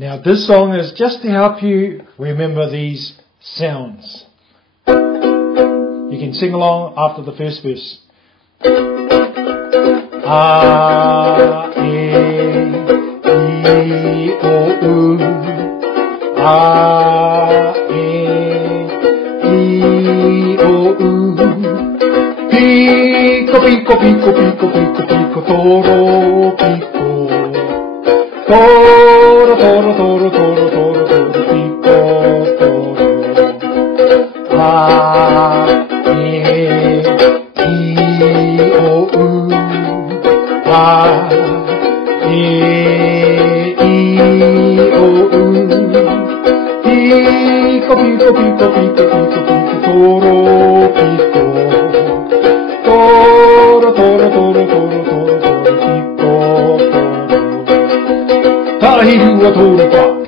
Now this song is just to help you remember these sounds. You can sing along after the first verse. A, E, I, O, U. A, E, I, O, U. Pico, pico, pico, pico, pico, pico, toro, pico. Toro, toro, toro, toro, toro, toro, pico, toro. A, E, I, O, U. A, E, I, O, U. Pico, pico, pico, pico, pico, pico, toro, pico. Toro, toro, toro, toro, toro, toro, pico, toro. Tahiru wa toru ka.